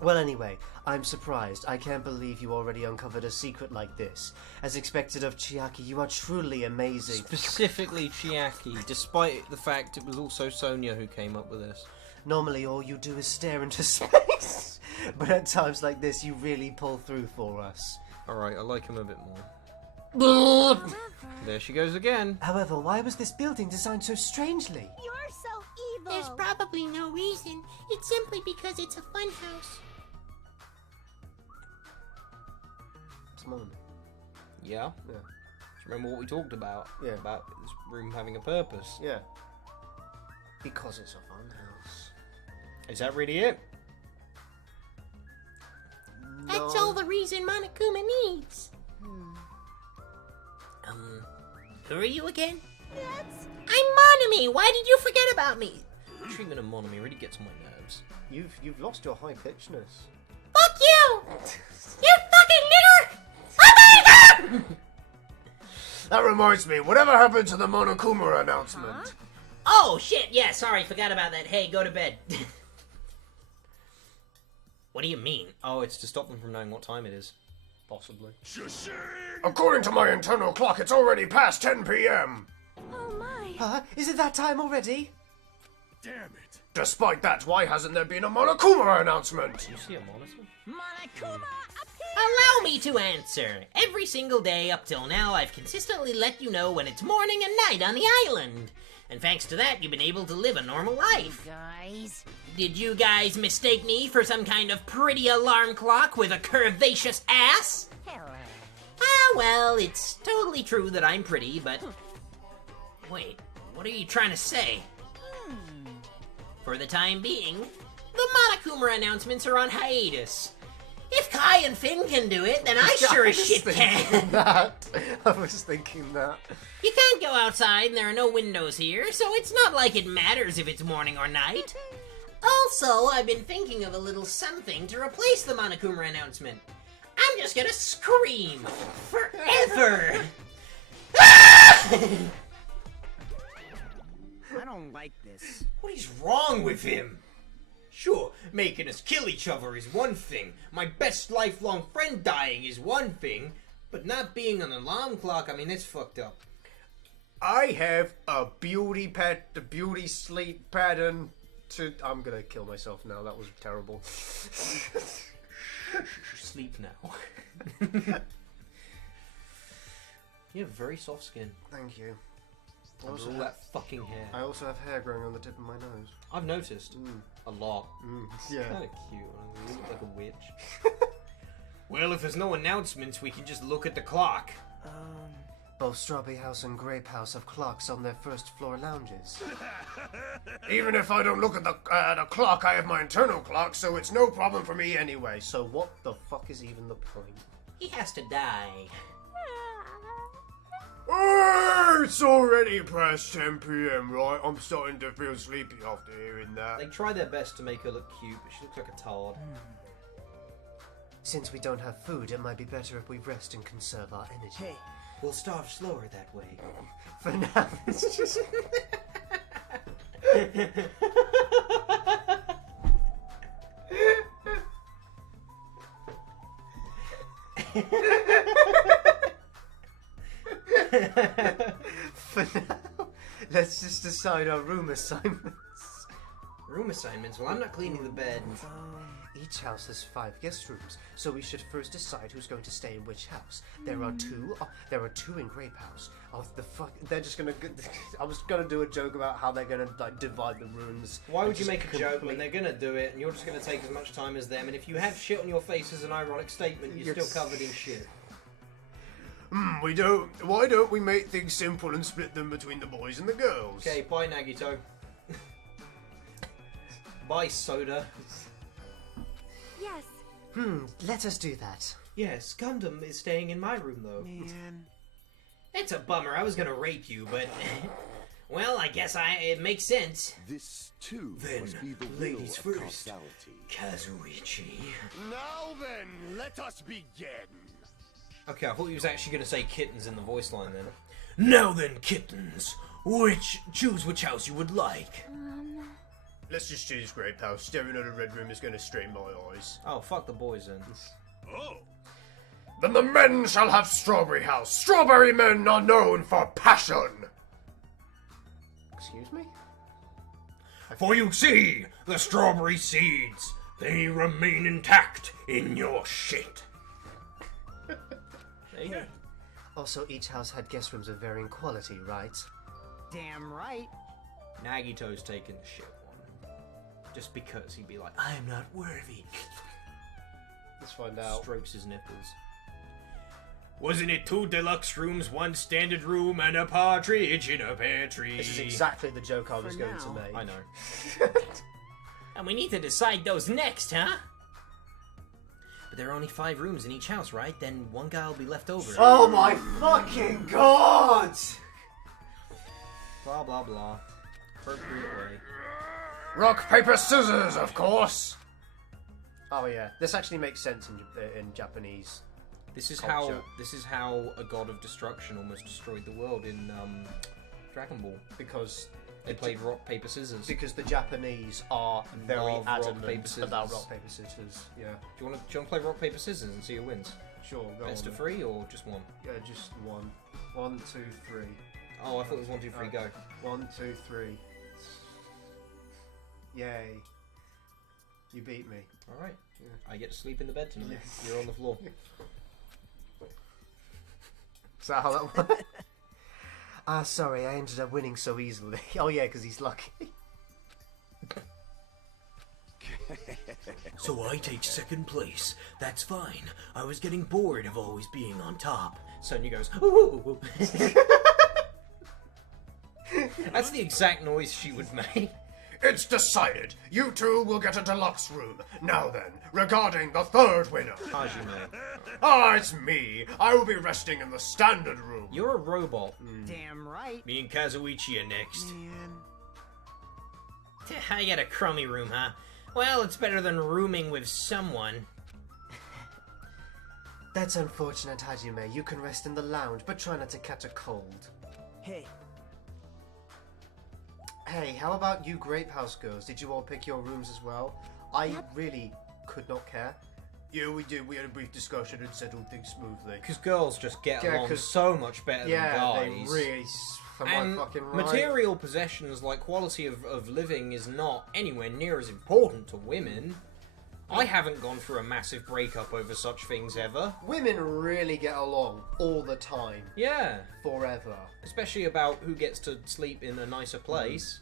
Well, anyway, I'm surprised. I can't believe you already uncovered a secret like this. As expected of Chiaki, you are truly amazing. Specifically Chiaki, despite the fact it was also Sonia who came up with this. Normally all you do is stare into space. But at times like this, you really pull through for us. Alright, I like him a bit more. However, There she goes again. However, why was this building designed so strangely? you're so evil. There's probably no reason. It's simply because it's a fun house. Come on. Yeah? Yeah. Do you remember what we talked about? Yeah. About this room having a purpose. Yeah. Because it's a fun house. Is that really it? That's all the reason Monokuma needs. Who are you again? I'm Monami. Why did you forget about me? The treatment of Monami really gets on my nerves. You've lost your high pitchness. Fuck you! You fucking nigger! Oh my god! That reminds me, whatever happened to the Monokuma announcement? Oh shit! Yeah, sorry, forgot about that. Hey, go to bed. What do you mean? Oh, it's to stop them from knowing what time it is. Possibly. According to my internal clock, it's already past 10 p.m. Oh my. Is it that time already? Damn it. Despite that, why hasn't there been a Monokuma announcement? Do you see a monitor? Monokuma appear. Allow me to answer. Every single day up till now, I've consistently let you know when it's morning and night on the island. And thanks to that, you've been able to live a normal life. Guys. Did you guys mistake me for some kind of pretty alarm clock with a curvaceous ass? Hello. Ah, well, it's totally true that I'm pretty, but... Wait, what are you trying to say? For the time being, the Monokuma announcements are on hiatus. If K.A.I and Finn can do it, then I sure as shit can. I was thinking that. You can't go outside and there are no windows here, so it's not like it matters if it's morning or night. Also, I've been thinking of a little something to replace the Monokuma announcement. I'm just gonna scream forever. I don't like this. What is wrong with him? Sure, making us kill each other is one thing. My best lifelong friend dying is one thing. But not being an alarm clock, I mean, that's fucked up. I have a beauty sleep pattern to... I'm gonna kill myself now, that was terrible. Sleep now. You have very soft skin. Thank you. I Under also, all have, that fucking hair. I also have hair growing on the tip of my nose. I've noticed. A lot. Yeah. Kind of cute. You look like a witch. Well, if there's no announcements, we can just look at the clock. Both Strawberry House and Grape House have clocks on their first floor lounges. Even if I don't look at the clock, I have my internal clock, so it's no problem for me anyway. So what the fuck is even the point? He has to die. It's already past 10 p.m., right? I'm starting to feel sleepy after hearing that. They try their best to make her look cute, but she looks like a tard. Since we don't have food, it might be better if we rest and conserve our energy. We'll starve slower that way. For now, it's just... For now, let's just decide our room assignments. Room assignments? Well, I'm not cleaning the bed. Each house has 5 guest rooms, so we should first decide who's going to stay in which house. There are two in Grape House. Oh, the fuck! They're just gonna. I was gonna do a joke about how they're gonna like divide the rooms. Why would you Just make a joke when complete- they're gonna do it, and you're just gonna take as much time as them? And if you have shit on your face as an ironic statement, you're still covered in shit. Why don't we make things simple and split them between the boys and the girls? Okay, bye Nagito. Bye Soda. Yes. Let us do that. Yes, Gundam is staying in my room though. Man. It's a bummer. I was gonna rape you, but... well, I guess it makes sense. This too Then, must be the will ladies of first. causality. Kazuichi. Now then, let us begin. Okay, I thought he was actually going to say kittens in the voice line then. Now then, kittens, choose which house you would like. Let's just choose Grape House. Staring at a red room is going to strain my eyes. Oh, fuck the boys then. Then the men shall have Strawberry House. Strawberry men are known for passion. Excuse me? For you see, the strawberry seeds, they remain intact in your shit. There you go. Also, each house had guest rooms of varying quality, right? Damn right. Nagito's taking the shit one. Just because he'd be like, I am not worthy. Let's find out. Strokes his nipples. Wasn't it 2 deluxe rooms, 1 standard room, and a partridge in a pear tree? This is exactly the joke I was For going to now. make. I know. And we need to decide those next, huh? But there are only 5 rooms in each house, right? Then one guy will be left over. Oh my fucking god! Blah, blah, blah. Appropriate way. Rock, paper, scissors, of course. Oh yeah, this actually makes sense in Japanese. This is Culture. how a god of destruction almost destroyed the world in Dragon Ball. Because They played rock, paper, scissors. Do the Japanese are very Love rock, adamant paper, scissors. about rock paper scissors. Yeah, you want to play rock, paper, scissors and see who wins? sure. Go Best on of then. 3 or just one? Yeah, just one. 1, 2, 3. Oh, I thought it was 1, 2, 3, go. 1, 2, 3. Yay! You beat me. All right. I get to sleep in the bed tonight. Yes. You're on the floor. Is that how that works? Sorry, I ended up winning so easily. Oh yeah, because he's lucky. So I take second place. That's fine. I was getting bored of always being on top. Sonya goes, ooh, ooh, ooh, ooh. That's the exact noise she would make. It's decided. You two will get a deluxe room. Now then, regarding the third winner. Hajime. It's me. I will be resting in the standard room. You're a robot. Damn right. Me and Kazuichi are next. Man. I got a crummy room, huh? Well, it's better than rooming with someone. That's unfortunate, Hajime. You can rest in the lounge, but try not to catch a cold. Hey. Hey, how about you Grape House girls? Did you all pick your rooms as well? I really could not care. Yeah, we did. We had a brief discussion and settled things smoothly. Because girls just get Yeah, along 'cause- so much better Yeah, than they guys. really... Am I And fucking right? material possessions like quality of living is not anywhere near as important to women. I haven't gone through a massive breakup over such things ever. Women really get along all the time. Yeah, Forever. especially about who gets to sleep in a nicer place.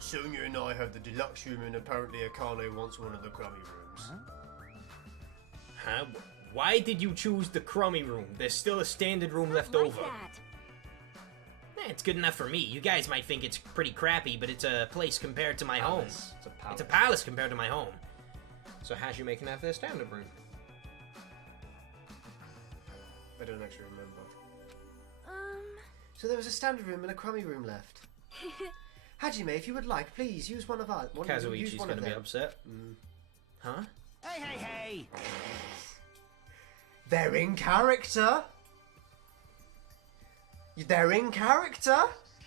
Sonia and I have the deluxe room, and apparently Akane wants one of the crummy rooms. Huh? Why did you choose the crummy room? There's still a standard room left Like over. that. It's good enough for me. You guys might think it's pretty crappy, but it's a place compared to my home. It's a palace. It's a palace compared to my home. So Hajime can have their standard room. I don't actually remember. Um, So there was a standard room and a crummy room left. Hajime, if you would like, please use one of ours. Use Kazuichi's one going of to be them. upset. Huh? Hey, hey, hey. They're in character. They're in character.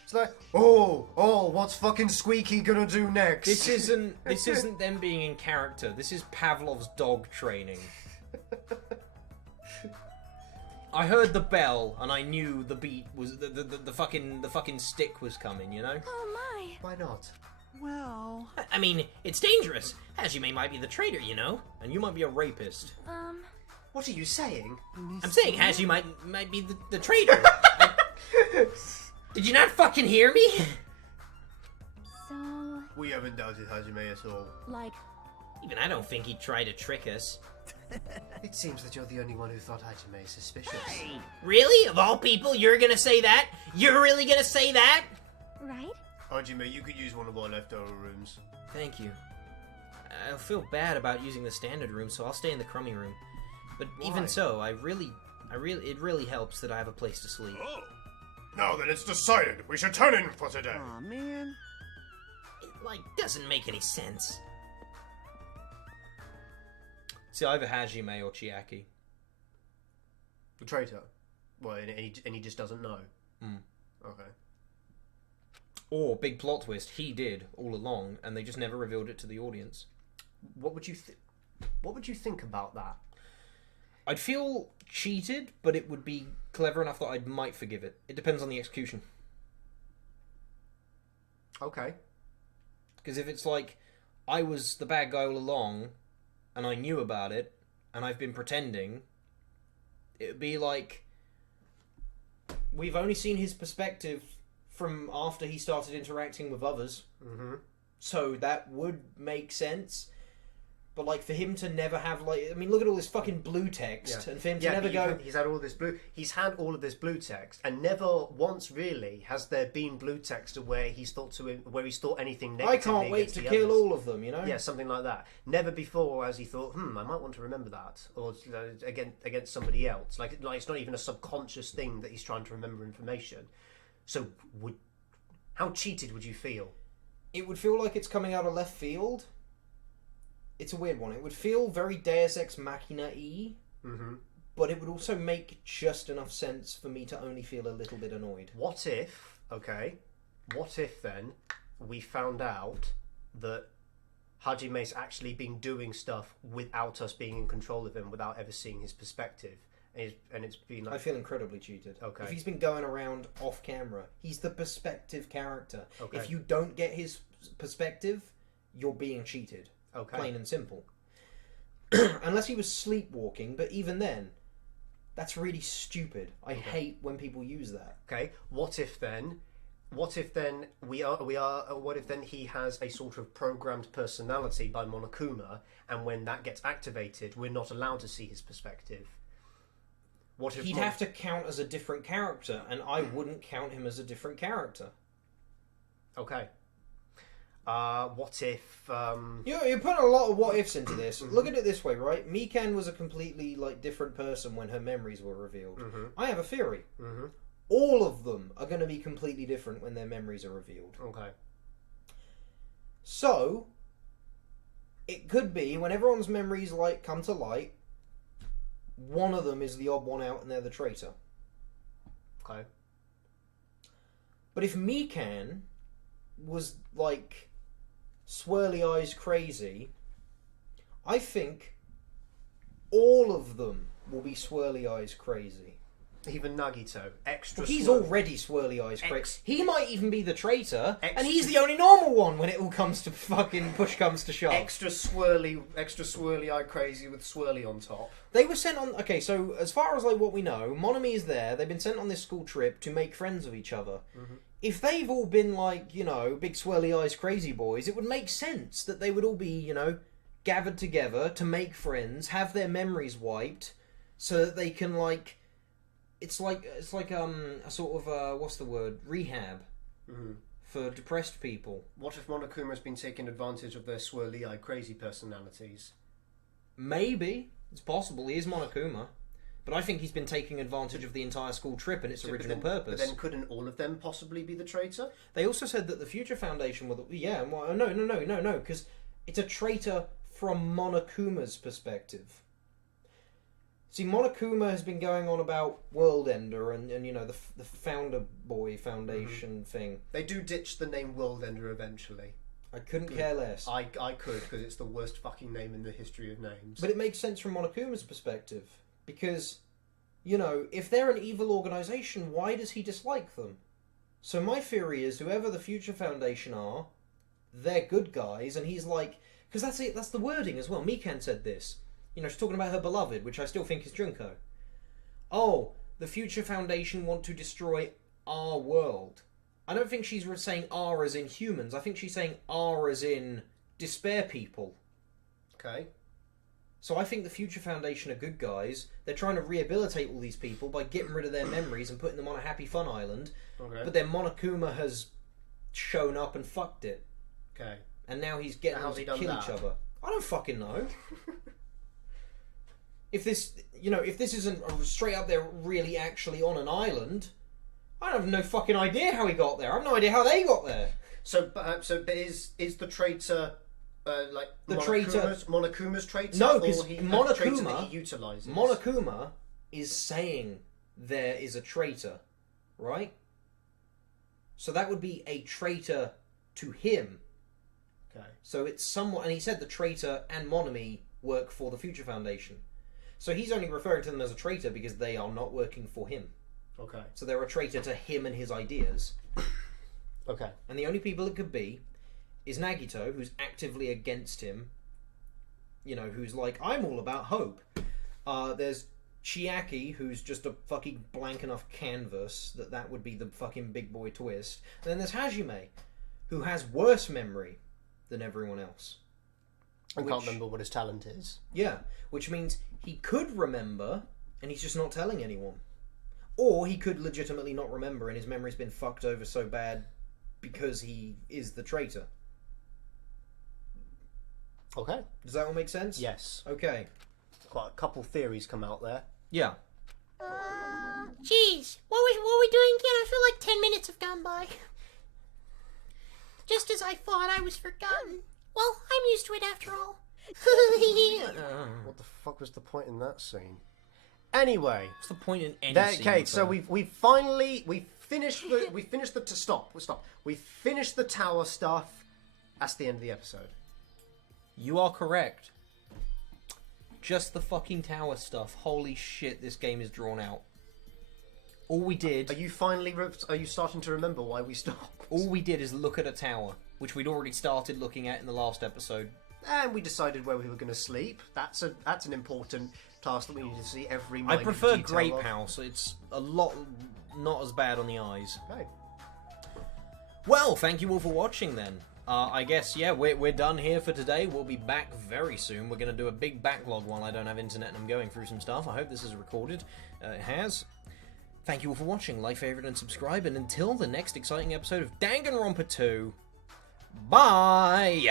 It's like, oh, what's fucking Squeaky gonna do next? This isn't them being in character. This is Pavlov's dog training. I heard the bell and I knew the beat was the fucking stick was coming, you know? oh my. Why not? Well. I mean, it's dangerous. Hajime might be the traitor, you know? And you might be a rapist. What are you saying? I'm saying Hajime might be the traitor. Did you not fucking hear me? So, We haven't doubted Hajime at all. like, Even I don't think he'd try to trick us. It seems that you're the only one who thought Hajime is suspicious. Really? Of all people, you're gonna say that? You're really gonna say that? right? Hajime, you could use one of our leftover rooms. Thank you. I feel bad about using the standard room, so I'll stay in the crummy room. But even Why? so, it really helps that I have a place to sleep. Now then, it's decided. We should turn in for today. Aw, man. It, doesn't make any sense. It's either Hajime or Chiaki. The traitor. Well, and he just doesn't know. Okay. Or, big plot twist, he did all along, and they just never revealed it to the audience. What would you think about that? I'd feel cheated, but it would be clever enough that I might forgive it. It depends on the execution. Okay. Because if it's like, I was the bad guy all along, and I knew about it, and I've been pretending, it would be like, we've only seen his perspective from after he started interacting with others. Mm-hmm. So that would make sense. But, like, for him to never have, like... I mean, look at all this fucking blue text. Yeah. And for him to never go... He's had all this blue... He's had all of this blue text, and never once, really, has there been blue text where he's thought anything negative. I can't wait to kill all of them, you know? Yeah, something like that. Never before has he thought, I might want to remember that. Or against somebody else. Like, it's not even a subconscious thing that he's trying to remember information. So, how cheated would you feel? It would feel like it's coming out of left field. It's a weird one. It would feel very Deus Ex Machina-y, but it would also make just enough sense for me to only feel a little bit annoyed. What if then we found out that Hajime's actually been doing stuff without us being in control of him, without ever seeing his perspective, and it's been like... I feel incredibly cheated. Okay. If he's been going around off camera, he's the perspective character. Okay. If you don't get his perspective, you're being cheated. Okay. Plain and simple. Unless he was sleepwalking, but even then, that's really stupid. I hate when people use that. Okay. What if then he has a sort of programmed personality by Monokuma, and when that gets activated, we're not allowed to see his perspective? What if he'd have to count as a different character, and I wouldn't count him as a different character. Okay. What if... You're putting a lot of what ifs into this. Look at it this way, right? Mikan was a completely different person when her memories were revealed. I have a theory. All of them are going to be completely different when their memories are revealed. Okay. So, it could be when everyone's memories come to light, one of them is the odd one out and they're the traitor. Okay. But if Mikan was swirly eyes crazy, I think all of them will be swirly eyes crazy. Even Nagito, extra. Well, he's already swirly eyes crazy. He might even be the traitor, and he's the only normal one when it all comes to fucking push comes to shove. Extra swirly eye crazy with swirly on top. They were sent on. Okay, so as far as what we know, Monami is there. They've been sent on this school trip to make friends with each other. If they've all been big swirly eyes crazy boys, it would make sense that they would all be gathered together to make friends, have their memories wiped, so that they can it's like a sort of what's the word, rehab for depressed people. What if Monokuma's been taking advantage of their swirly eye crazy personalities? Maybe it's possible. He is Monokuma. But I think he's been taking advantage of the entire school trip and its original purpose. But then couldn't all of them possibly be the traitor? They also said that the Future Foundation were no, because it's a traitor from Monokuma's perspective. See, Monokuma has been going on about World Ender and the Founder Boy Foundation thing. They do ditch the name World Ender eventually. I couldn't care less. I could, because it's the worst fucking name in the history of names. But it makes sense from Monokuma's perspective. Because, if they're an evil organisation, why does he dislike them? So my theory is, whoever the Future Foundation are, they're good guys, and he's because that's it, that's the wording as well. Mikan said this. She's talking about her beloved, which I still think is Junko. Oh, the Future Foundation want to destroy our world. I don't think she's saying our as in humans. I think she's saying our as in despair people. Okay. So I think the Future Foundation are good guys. They're trying to rehabilitate all these people by getting rid of their memories and putting them on a happy fun island. Okay. But then Monokuma has shown up and fucked it. Okay. And now he's getting them to kill each other. I don't fucking know. If this isn't straight up there really actually on an island, I have no fucking idea how he got there. I have no idea how they got there. But is the traitor the traitor Monokuma's traitor? No, or because Monokuma that he utilizes. Monokuma is saying there is a traitor, right? So that would be a traitor to him. Okay. So it's somewhat, and he said the traitor and Monami work for the Future Foundation. So he's only referring to them as a traitor because they are not working for him. Okay. So they're a traitor to him and his ideas. Okay. And the only people it could be is Nagito, who's actively against him. You know, who's like, I'm all about hope. There's Chiaki, who's just a fucking blank enough canvas that would be the fucking big boy twist. And then there's Hajime, who has worse memory than everyone else. I can't remember what his talent is. Yeah, which means he could remember, and he's just not telling anyone. Or he could legitimately not remember, and his memory's been fucked over so bad because he is the traitor. Okay. Does that all make sense? Yes. Okay. Quite a couple theories come out there. Yeah. Jeez, what were we doing again? I feel like 10 minutes have gone by. Just as I thought, I was forgotten. Well, I'm used to it after all. What the fuck was the point in that scene? Anyway, What's the point in any scene? okay, so we finished the tower stuff. That's the end of the episode. You are correct. Just the fucking tower stuff. Holy shit, this game is drawn out. All we did... Are you starting to remember why we stopped? All we did is look at a tower, which we'd already started looking at in the last episode. And we decided where we were going to sleep. That's an important task that we need to see every I minute prefer detail Grape of. House. It's a lot not as bad on the eyes. Okay. Well, thank you all for watching then. I guess, yeah, we're done here for today. We'll be back very soon. We're going to do a big backlog while I don't have internet and I'm going through some stuff. I hope this is recorded. It has. Thank you all for watching. Like, favorite, and subscribe. And until the next exciting episode of Danganronpa 2, bye!